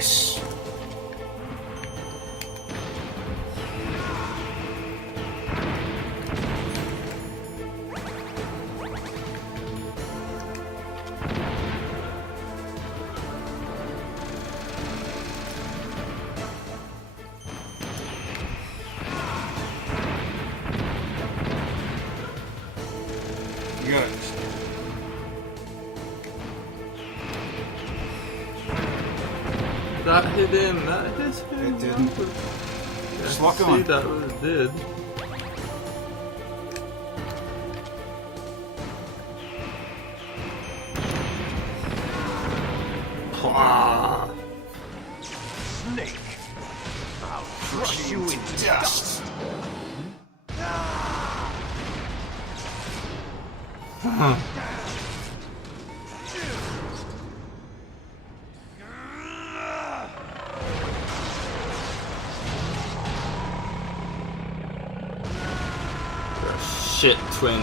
Nice! Good. That hit him. That hit him. It didn't. Just lock See, on. that was it did. Ah. Snake, I'll crush you into dust. Shit, twin.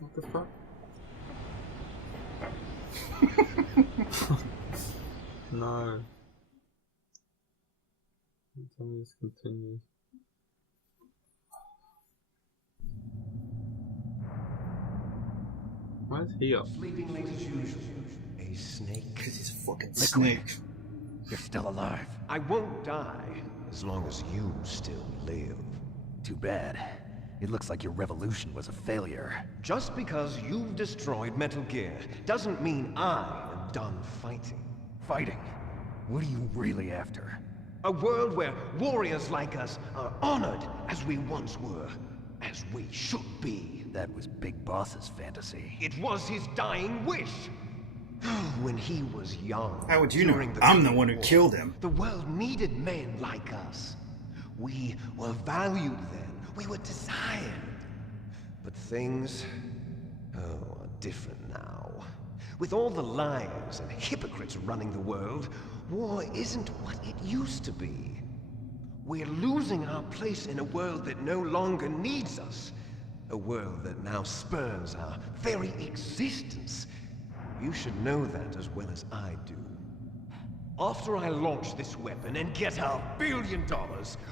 What the fuck? No. Tell me this continues. Why is he up? Sleeping late as usual. A snake. Because he's a fucking snake. You're still alive. I won't die as long as you still live. Too bad. It looks like your revolution was a failure. Just because you've destroyed Metal Gear doesn't mean I am done fighting. Fighting? What are you really after? A world where warriors like us are honored as we once were, as we should be. That was Big Boss's fantasy. It was his dying wish. When he was young. How would you know? during I'm the Cold one who War, killed him. The world needed men like us. We were valued then. We were desired. But things, are different now. With all the liars and hypocrites running the world, war isn't what it used to be. We're losing our place in a world that no longer needs us. A world that now spurns our very existence. You should know that as well as I do. After I launch this weapon and get our $1 billion,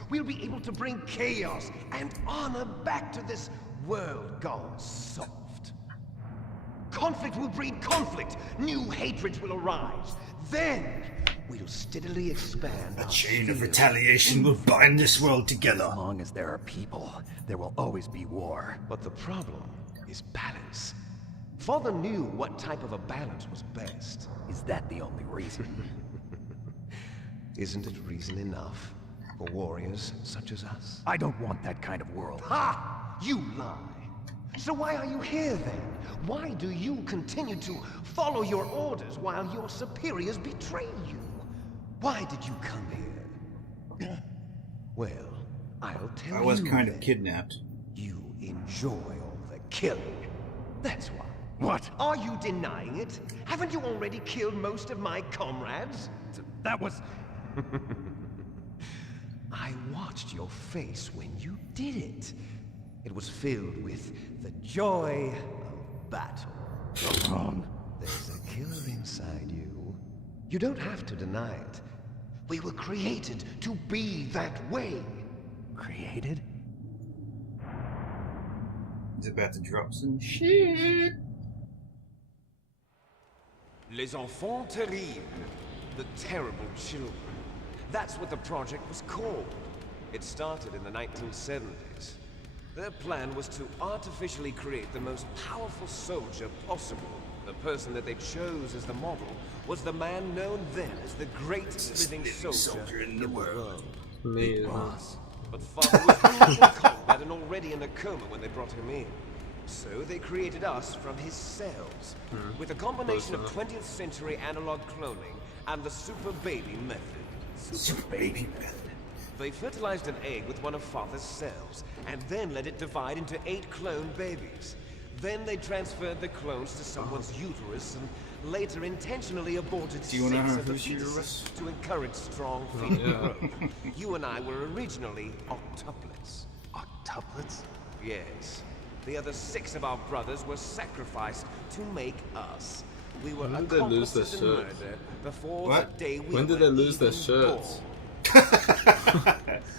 we'll be able to bring chaos and honor back to this world gone soft. Conflict will breed conflict. New hatreds will arise. Then, we'll steadily expand A our chain of sphere. retaliation will bind this world together. As long as there are people, there will always be war. But the problem is balance. Father knew what type of a balance was best. Is that the only reason? Isn't it reason enough for warriors such as us? I don't want that kind of world. Ha! You lie! So why are you here then? Why do you continue to follow your orders while your superiors betray you? Why did you come here? Well, I'll tell you. I was kind of then. kidnapped. You enjoy all the killing. That's why. What? Are you denying it? Haven't you already killed most of my comrades? That was... I watched your face when you did it. It was filled with the joy of battle. You're wrong. There's a killer inside you. You don't have to deny it. We were created to be that way. Created? He's about to drop some shit. Les enfants terribles. The terrible children. That's what the project was called. It started in the 1970s. Their plan was to artificially create the most powerful soldier possible. The person that they chose as the model was the man known then as the greatest living soldier in the world. Me, Big Boss. But Father was wounded in combat and already in a coma when they brought him in. So they created us from his cells, with a combination of 20th century analog cloning and the super baby method. Super baby method. They fertilized an egg with one of Father's cells, and then let it divide into 8 clone babies. Then they transferred the clones to someone's uterus and later intentionally aborted 6 you wanna know of the whose fetuses uterus? to encourage strong fetal growth. You and I were originally octuplets. Octuplets? Yes. The other 6 of our brothers were sacrificed to make us. We were When did they lose their accomplices in shirts? murder before What? the day we When did were they lose their even shirts? born.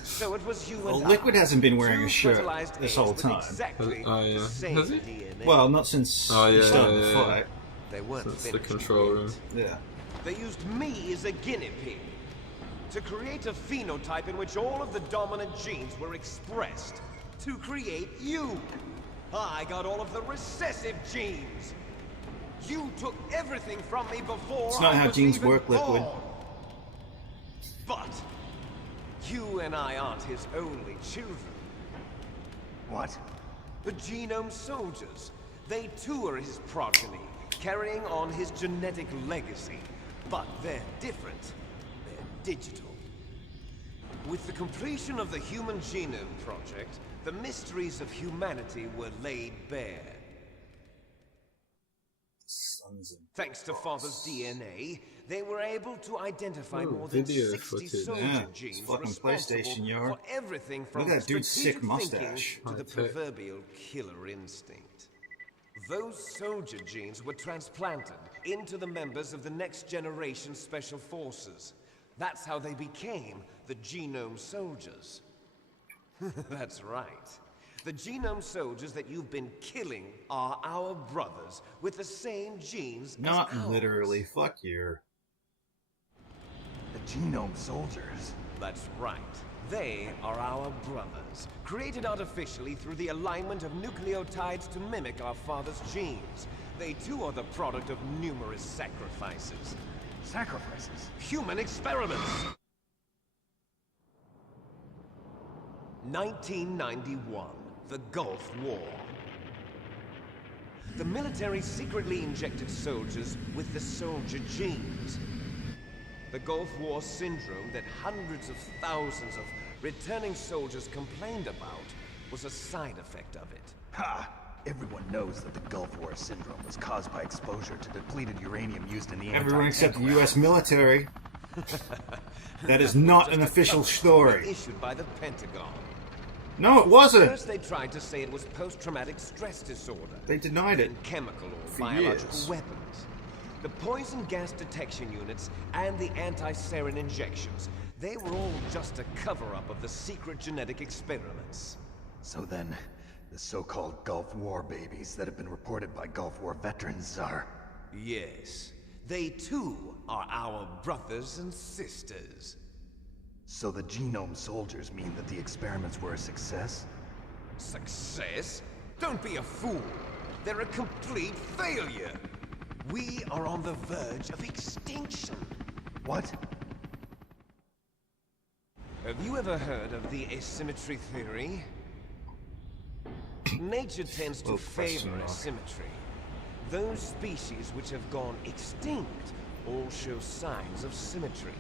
So it was you and Well, I, Liquid hasn't been wearing 2 a shirt fertilized this eggs whole with time. Exactly Oh, yeah. the same Has he? DNA. Well, not since Oh, he yeah, started yeah, the yeah. fight. They weren't Since the finished control yet. room. Yeah. They used me as a guinea pig to create a phenotype in which all of the dominant genes were expressed to create you. I got all of the recessive genes. You took everything from me before It's not I how was genes even work, Liquid. born. But you and I aren't his only children. What? The genome soldiers. They too are his progeny, carrying on his genetic legacy. But they're different. They're digital. With the completion of the Human Genome Project, the mysteries of humanity were laid bare. Sons of... Thanks to Father's DNA, they were able to identify Ooh, more than video 60 footage. soldier Yeah, it's genes fucking responsible PlayStation, yo. for everything from Look at that dude's sick strategic thinking mustache. to the High tech. proverbial killer instinct. Those soldier genes were transplanted into the members of the next generation special forces. That's how they became the genome soldiers. That's right. The genome soldiers that you've been killing are our brothers with the same genes Not as ours. literally. Fuck you. The genome soldiers. That's right. They are our brothers, created artificially through the alignment of nucleotides to mimic our father's genes. They too are the product of numerous sacrifices. Sacrifices? Human experiments! 1991, the Gulf War. The military secretly injected soldiers with the soldier genes. The Gulf War syndrome that hundreds of thousands of returning soldiers complained about was a side effect of it. Ha! Everyone knows that the Gulf War syndrome was caused by exposure to depleted uranium used in the Everyone except the anti-tank U.S. military. That is not an official story. Issued by the Pentagon. No, it wasn't. First they tried to say it was post-traumatic stress disorder. They denied it. Then chemical or For biological years. weapons. The poison gas detection units and the anti-sarin injections, they were all just a cover-up of the secret genetic experiments. So then, the so-called Gulf War babies that have been reported by Gulf War veterans are... Yes, they too are our brothers and sisters. So the genome soldiers mean that the experiments were a success? Success? Don't be a fool. They're a complete failure. We are on the verge of extinction. What? Have you ever heard of the asymmetry theory? Nature tends to Oh, question favor mark. asymmetry. Those species which have gone extinct all show signs of symmetry.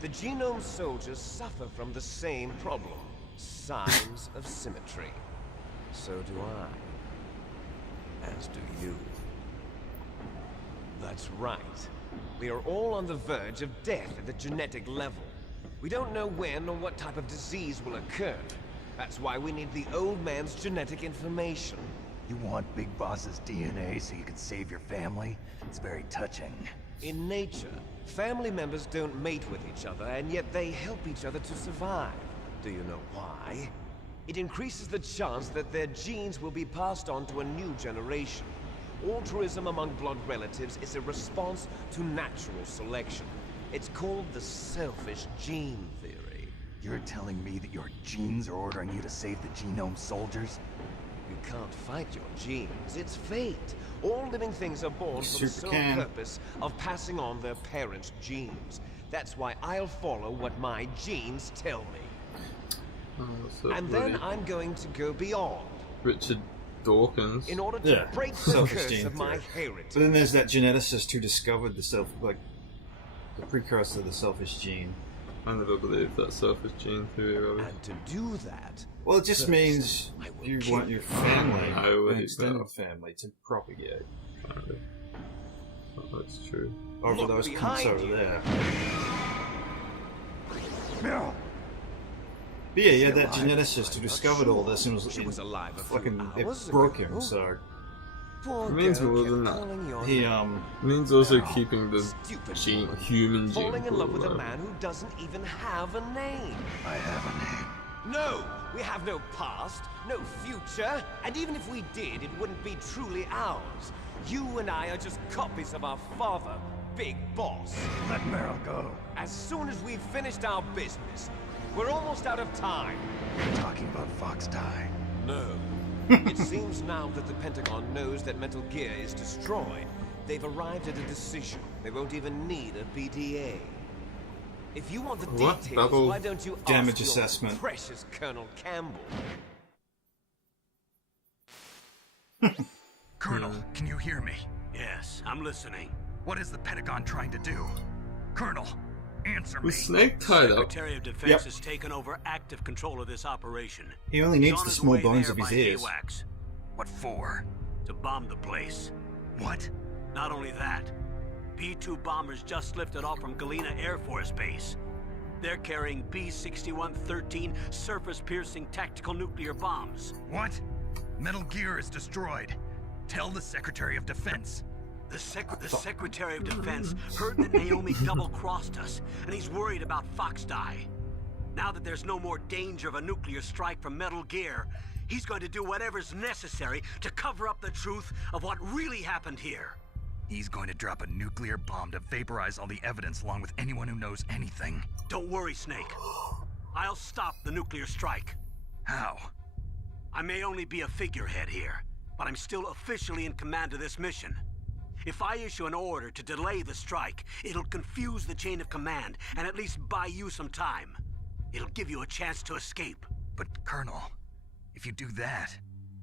The genome soldiers suffer from the same problem. Signs of symmetry. So do I. As do you. That's right. We are all on the verge of death at the genetic level. We don't know when or what type of disease will occur. That's why we need the old man's genetic information. You want Big Boss's DNA so you can save your family? It's very touching. In nature, family members don't mate with each other, and yet they help each other to survive. Do you know why? It increases the chance that their genes will be passed on to a new generation. Altruism among blood relatives is a response to natural selection. It's called the selfish gene theory. You're telling me that your genes are ordering you to save the genome soldiers? You can't fight your genes. It's fate. All living things are born for the Super sole can. purpose of passing on their parents' genes. That's why I'll follow what my genes tell me. Oh, so And bloody then I'm going to go beyond. Richard Dawkins. in order to Yeah, break the selfish curse gene of my theory. heritage. But then there's that geneticist who discovered the precursor to the selfish gene. I never believed that selfish gene theory, Robbie. And to do that, Well, it just first, means I will you kill want your family, I would your extended know. family, to propagate Apparently. Oh, that's true. over Look those cunts behind over you. there. Meryl! But yeah, you had that Alive. geneticist who I'm discovered not all this and sure. She was alive a few fucking it hours broke ago. him. So Poor It means girl more kept than that. calling your he name. It means also Oh, keeping the stupid gene, woman. human gene. Falling in love pool with a alive. man who doesn't even have a name. I have a name. No, we have no past, no future, and even if we did, it wouldn't be truly ours. You and I are just copies of our father, Big Boss. Let Meryl go. As soon as we've finished our business, we're almost out of time. You're talking about Fox Die. No. It seems now that the Pentagon knows that Metal Gear is destroyed. They've arrived at a decision. They won't even need a BDA. If you want the What? details, Double why don't you damage ask your assessment. precious Colonel Campbell? Colonel, can you hear me? Yes, I'm listening. What is the Pentagon trying to do? Colonel, answer me. Was Snake tied up? Secretary of Defense Yep. has taken over active control of this operation. he only He's needs on the his small way bones there of his by ears. AWACS What for? to bomb the place. What? Not only that, B-2 bombers just lifted off from Galena Air Force Base. They're carrying B-6113 surface-piercing tactical nuclear bombs. What? Metal Gear is destroyed. Tell the Secretary of Defense. The Secretary of Defense heard that Naomi double-crossed us, and he's worried about Fox Die. Now that there's no more danger of a nuclear strike from Metal Gear, he's going to do whatever's necessary to cover up the truth of what really happened here. He's going to drop a nuclear bomb to vaporize all the evidence along with anyone who knows anything. Don't worry, Snake. I'll stop the nuclear strike. How? I may only be a figurehead here, but I'm still officially in command of this mission. If I issue an order to delay the strike, it'll confuse the chain of command and at least buy you some time. It'll give you a chance to escape. But, Colonel, if you do that...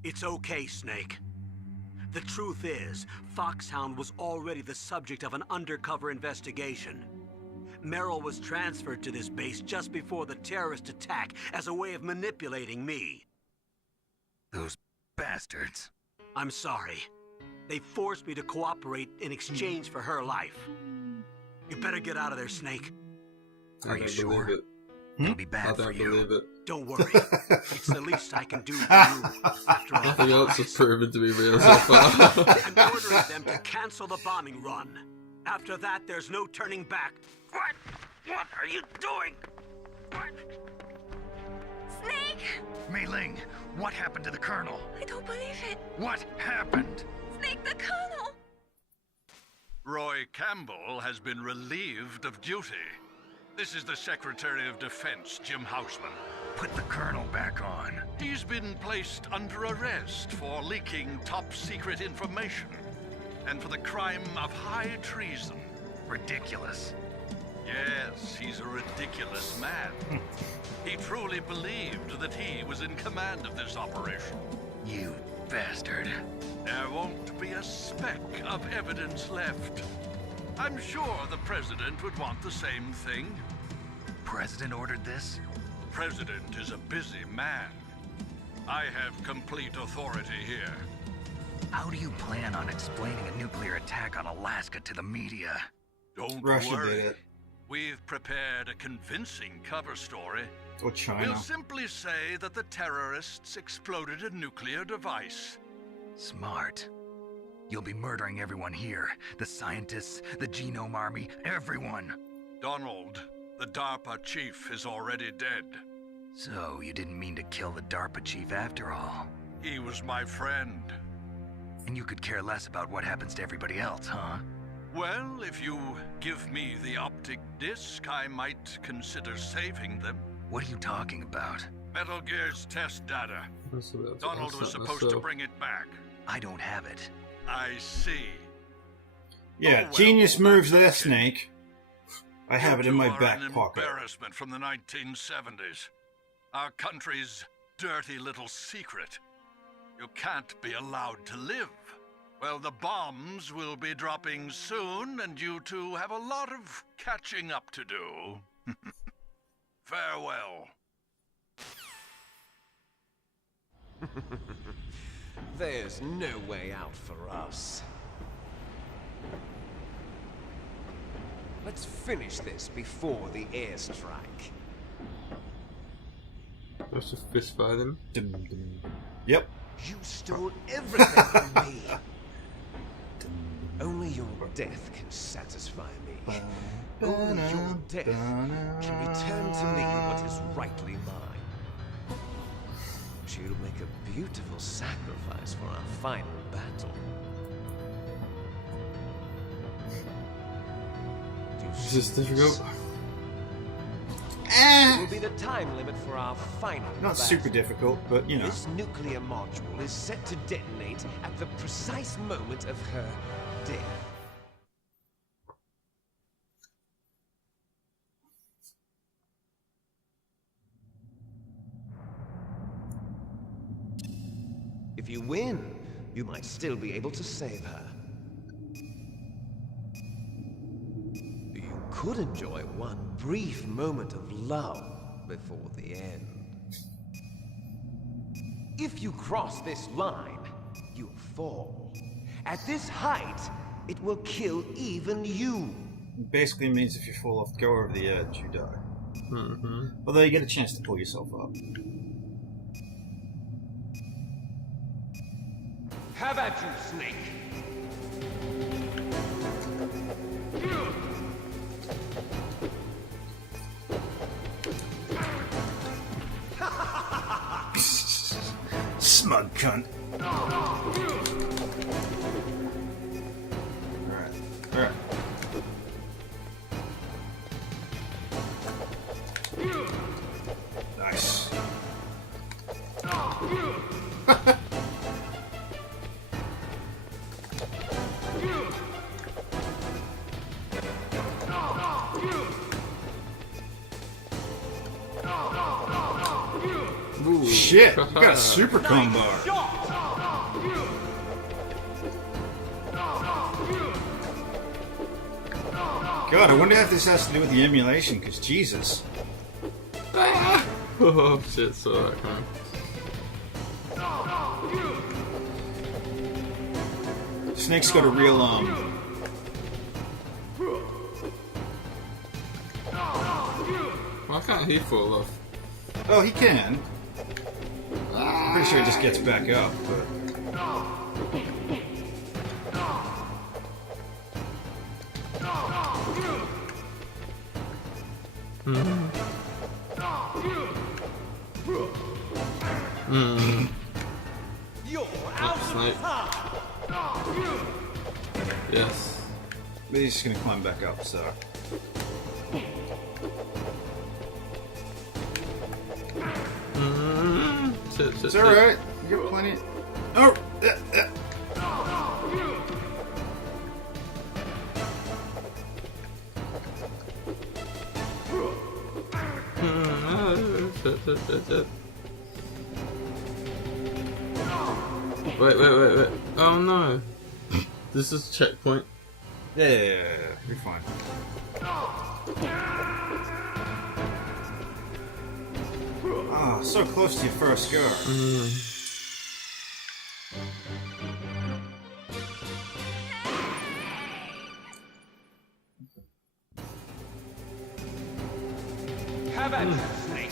It's okay, Snake. The truth is, Foxhound was already the subject of an undercover investigation. Merrill was transferred to this base just before the terrorist attack as a way of manipulating me. Those bastards. I'm sorry. They forced me to cooperate in exchange for her life. You better get out of there, Snake. I Are you don't sure? believe it. It'll be I bad for don't you. believe it. Don't worry. It's the least I can do for you. After all, Nothing else has proven to be real so far. I'm ordering them to cancel the bombing run. After that, there's no turning back. What? What are you doing? What? Snake! Mei Ling, what happened to the Colonel? I don't believe it. What happened? Snake the Colonel! Roy Campbell has been relieved of duty. This is the Secretary of Defense, Jim Houseman. Put the Colonel back on. He's been placed under arrest for leaking top-secret information and for the crime of high treason. Ridiculous. Yes, he's a ridiculous man. He truly believed that he was in command of this operation. You bastard. There won't be a speck of evidence left. I'm sure the President would want the same thing. President ordered this? President is a busy man. I have complete authority here. How do you plan on explaining a nuclear attack on Alaska to the media? Don't Russia worry. did it. We've prepared a convincing cover story. Or China. We'll simply say that the terrorists exploded a nuclear device. Smart. You'll be murdering everyone here. The scientists, the genome army, everyone. Donald, the DARPA chief, is already dead. So, you didn't mean to kill the DARPA chief after all. He was my friend. And you could care less about what happens to everybody else, huh? Well, if you give me the optic disc, I might consider saving them. What are you talking about? Metal Gear's test data. Donald was supposed to bring it back. I don't have it. I see. Yeah, Oh, well, genius moves there, that's okay. Snake. I have it in my You two are back an pocket. Embarrassment from the 1970s. Our country's dirty little secret. You can't be allowed to live. Well, the bombs will be dropping soon, and you two have a lot of catching up to do. Farewell. There's no way out for us. Let's finish this before the airstrike. Let's just fist fight him. Dum, dum. Yep. You stole everything from me. Only your death can satisfy me. Only your death can return to me what is rightly mine. She'll make a beautiful sacrifice for our final battle. Is this difficult? It will be the time limit for our final Not battle. super difficult, but you know. This nuclear module is set to detonate at the precise moment of her death. If you win, you might still be able to save her. You could enjoy one brief moment of love before the end. If you cross this line, you fall. At this height, it will kill even you. It basically means if you fall off, go over the edge, you die. Mm-hmm. Although you get a chance to pull yourself up. Have at you, Snake. Smug cunt. Alright. Nice. Ooh. Shit, you got a super combo. God, I wonder if this has to do with the emulation, because Jesus. Oh shit, saw that coming. Snake's got a real, Why can't he fall off? oh, he can. I'm pretty sure he just gets back up, but... You're Not Snake. Yes. But he's just gonna climb back up, so... Shit, It's alright. You got plenty... Oh! Shit. Wait. Oh no. This is checkpoint. Yeah, you're fine. Ah, so close to your first scar. Have at you, Snake.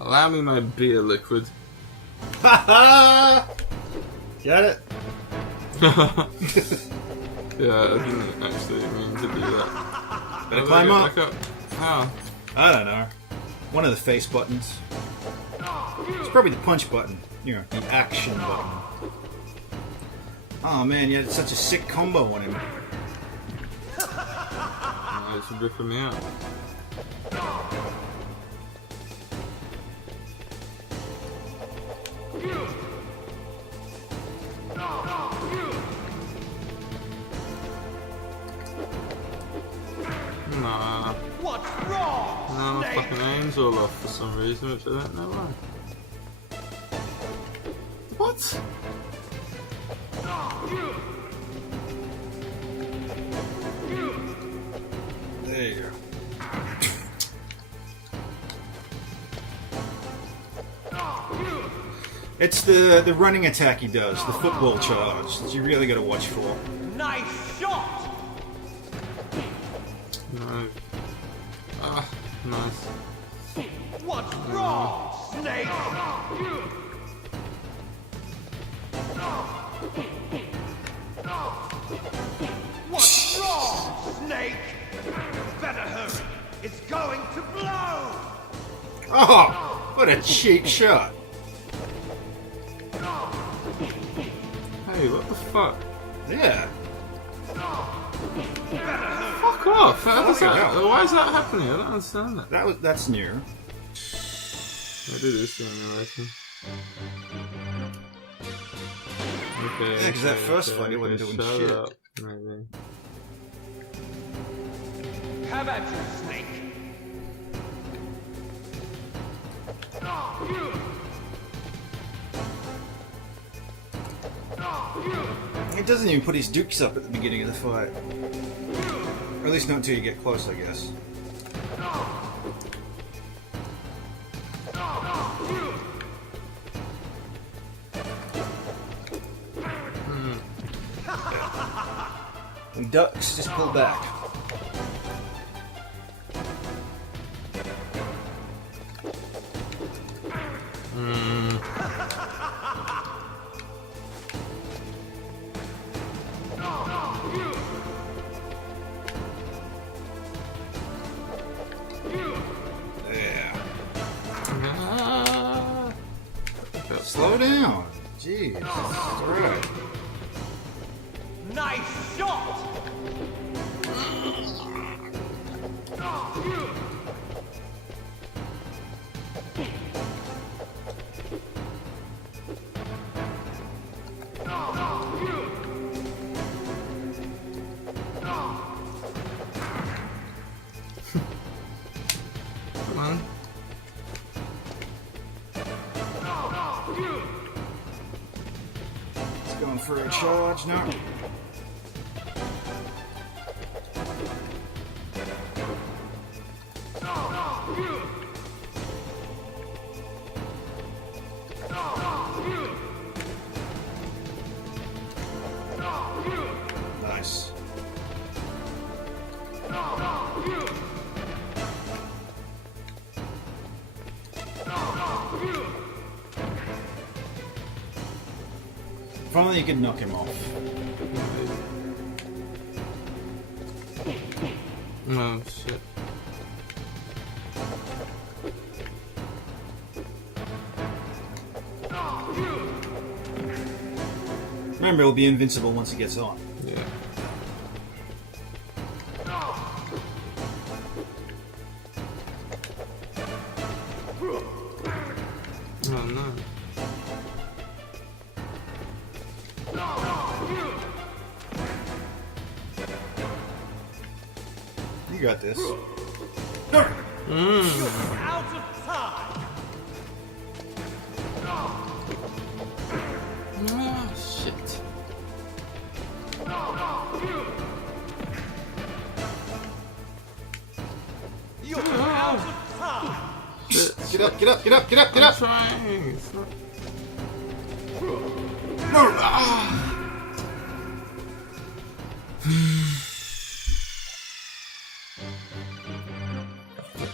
Allow me my beer liquid. Got it? Yeah, I didn't actually mean to do that. Better climb up. Back up. How? I don't know. One of the face buttons. It's probably the punch button. You know, the action button. Oh man, you had such a sick combo on him. Oh, it's ripping me out. Nah. What's wrong? No, my fucking aim's all off for some reason, which I don't know why. What? There you go. It's the running attack he does, the football charge, that you really got to watch for. Nice shot! No. Ah, nice. What's wrong, Snake? What's wrong, Snake? Better hurry. It's going to blow. Oh, what a cheap shot. Hey, what the fuck? Yeah. Fuck off! How does Fucking that, hell. why is that happening? I don't understand that. That's new. I do this animation. Okay. Yeah, 'cause that first fight, he wasn't doing shut shit. up, maybe. Have at you, Snake. He doesn't even put his dukes up at the beginning of the fight. Or at least not until you get close, I guess. And ducks just pull back. Yeah. Ah. Slow down. Jeez. Alright. Nice shot. Come on. He's going for a charge now. Nice. If only you could knock him off. Oh shit. Remember, he'll be invincible once he gets on. Yeah. Oh no. You got this. Out of time. Oh shit. You're out of time. Shit. Get up, get up, get up, get up, get I'm up! trying. It's not... No! Ah.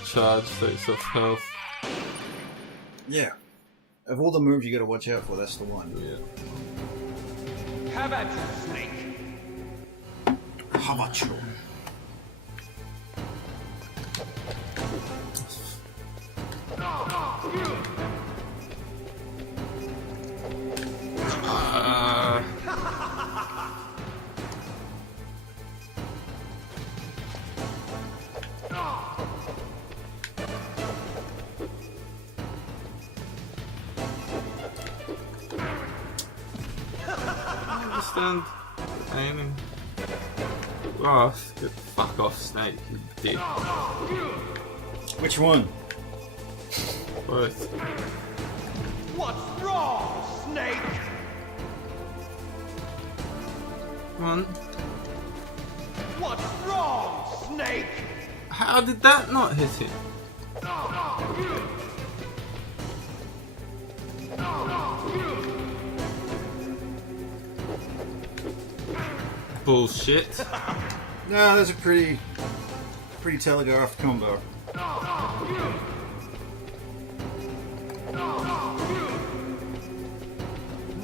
Charge takes off health. Yeah. Of all the moves you gotta watch out for, that's the one. Yeah. Have at you, Snake. How about you? I understand aiming. Oh, get the fuck off, Snake, you dick. Which one? Both. What's wrong, Snake? Come on. What's wrong, Snake? How did that not hit him? Bullshit. No, that's a pretty telegraphed combo.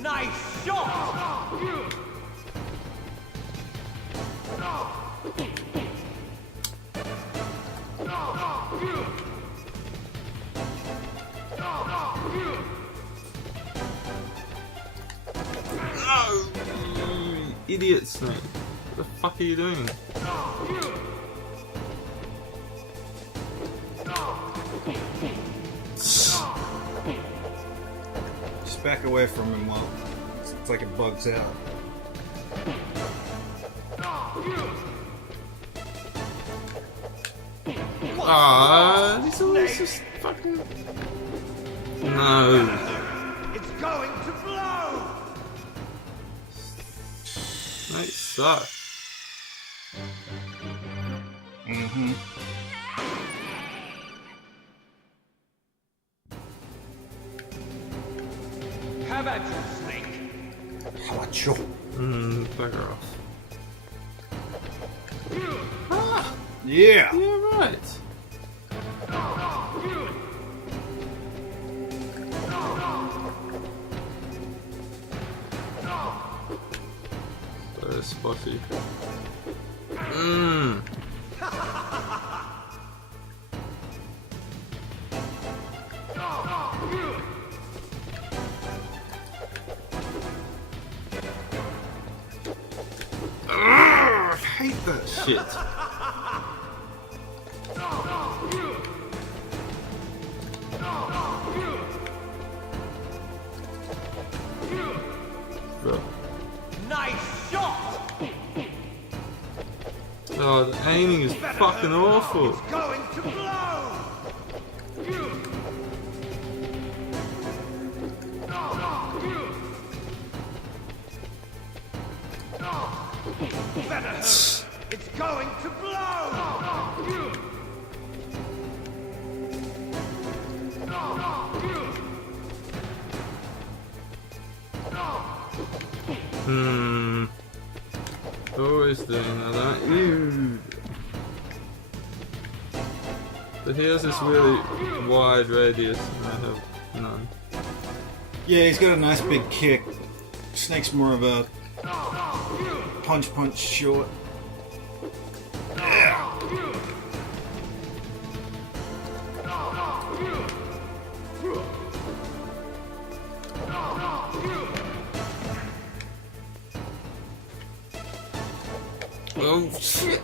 Nice shot! No! You idiot, Snake. What the fuck are you doing? Just back away from him while it's like it bugs out. Ah, this always just fucking. No. It's going to blow! Snake sucks. Mm-hmm. How about you, Snake? How about you? Bugger off. Yeah! Yeah, right. So spotty. I hate that shit. Shit. Bro. Nice shot! Oh, the aiming is fucking awful. It's going to blow! Better hurry. It's going to blow! Always doing that, aren't you? But he has this really wide radius and I have none. Yeah, he's got a nice big kick. Snake's more of a punch short. Yeah. Oh shit!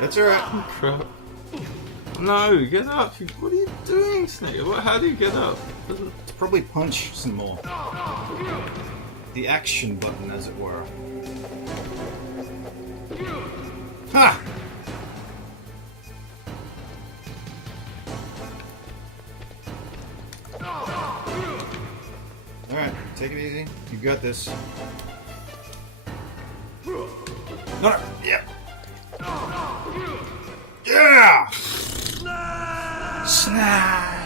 That's alright. Crap. No, get up! What are you doing, Snake? How do you get up? Let's probably punch some more. The action button, as it were. Ha! Alright, take it easy. You got this. No, yeah. Yeah! Snap!